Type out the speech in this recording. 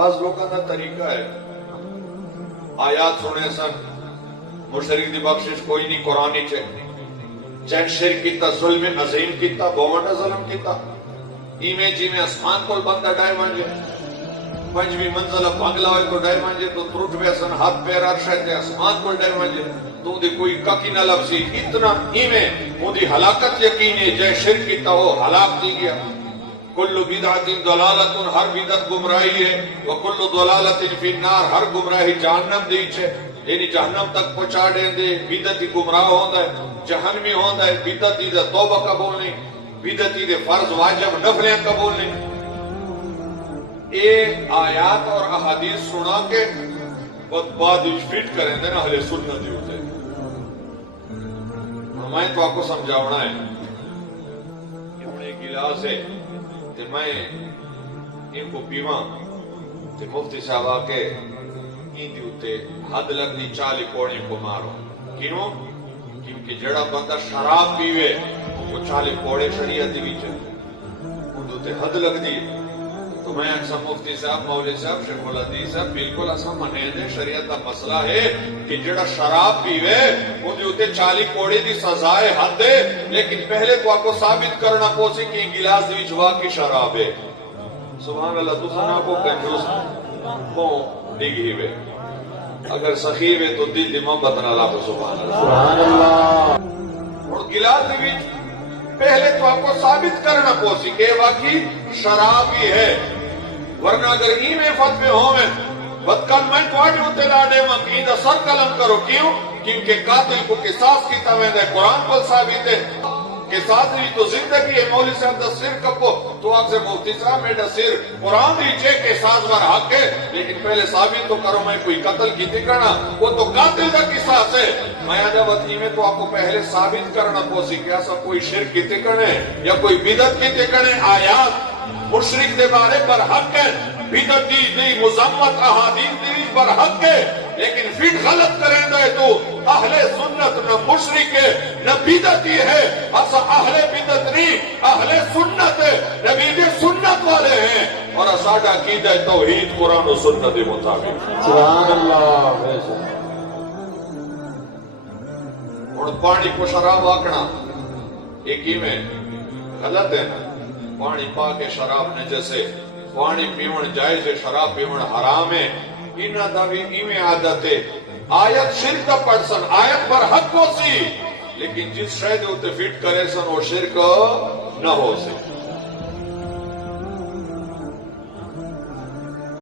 بعض لوگوں کا طریقہ ہے آیات سنے سن مشرک دی بخشش کوئی نہیں قرآن ہی چین شرک کیتا ظلم عظیم کیتا بہت ظلم کیتا ایویں جی میں آسمان کو بندہ ڈائے مانجے پنجویں منزل بنگلہ ہوئے تو ڈائے مانجے تو ترٹ ویسن ہاتھ پیر عرشہ تے آسمان کو ڈائے مانجے تو دی کوئی ککی نہ لفظی اتنا ایویں وہ دی ہلاکت یقین ہے جے شرک کیتا وہ ہلاک دی گیا کل بدعت ضلالت ہر بدعت گمراہی ہے وکل ضلالت فی النار ہر گمراہی جہنم دی ہے یعنی جہنم تک پہنچا دیں دے بدعتی گمراہ ہوندا ہے جہنمی ہوندا ہے بدعتی دا توبہ قبول نہیں بدعتی دے فرض واجب نفلیں قبول نہیں اے آیات اور احادیث سنا کے بعد فٹ کریں دے نا اہل سنت دی ہوتے میں تو آپ کو سمجھاونا ہے کہ انہیں ایک گلاس ہے تے میں ان کو پیواں تے مفتی صاحب آ کے این دی ہوتے حد لگنی چالی پوڑی کو مارو کیوں کیونکہ جڑا بندہ شراب پیوے وہ چالی پوڑے شریعت دی وچ ان دوتے حد لگ دی تو میں اکثر مفتی صاحب مولوی صاحب شیخ الحدیث صاحب بالکل ایسا منے دے شریعت کا مسئلہ ہے کہ جڑا شراب پیوے ان دوتے چالی پوڑے دی سزائے حد دے لیکن پہلے تو آپ کو ثابت کرنا پوسی کہ گلاس دی وچ واقعی شراب ہے سبحان اللہ تو سنا کو کنجوس کو ڈگی ہوئے اگر سخی ہوئے تو دل دی محبت نہ لا سبحان اللہ اور گلاس دی وچ پہلے تو آپ کو ثابت کرنا پوسی کہ واقعی شراب ہی ہے ورنہ اگر ای میں فتوے ہوئے بدکل میں تواڈے ہوتے لاڈے مکین دا سر قلم کرو کیوں کیونکہ قاتل کو قصاص کی توید ہے قرآن کو ثابت ہے قصاص ہی تو زندگی ہے مولوی صاحب دا سر کپو تو آپ سے مفتی صاحب میرا سر قرآن ہی چے قصاص بر حق ہے لیکن پہلے ثابت تو کرو میں کوئی قتل کی کرنا وہ تو قاتل دا قصاص ہے میں آجا وطنی میں تو آپ کو پہلے ثابت کرنا پوسی کہ ایسا کوئی شرک کی تکنے یا کوئی بدعت کی تکنے آیات مشرک دے بارے پر حق ہے بدعت دی مذمت احادیث دی پر حق ہے لیکن پھر غلط کریں گے تو اہل سنت نہ مشرک ہے نہ بدعتی ہے ایسا اہل بدعت نہیں اہل سنت ہے نبی دے سنت والے ہیں اور اساڈا عقیدہ توحید قرآن و سنت کے مطابق سبحان اللہ اور پانی کو شراب آکنا ایک ہی میں غلط ہے نا پانی پا کے شراب نجس ہے پانی پیون جائز ہے شراب پیون حرام ہے انہاں دا بھی ایویں عادت ہے آیت شرک دا پڑھ سن آیت پر حق ہو سی لیکن جس شے دے اوتے فٹ کرے سن وہ شرک نہ ہو سی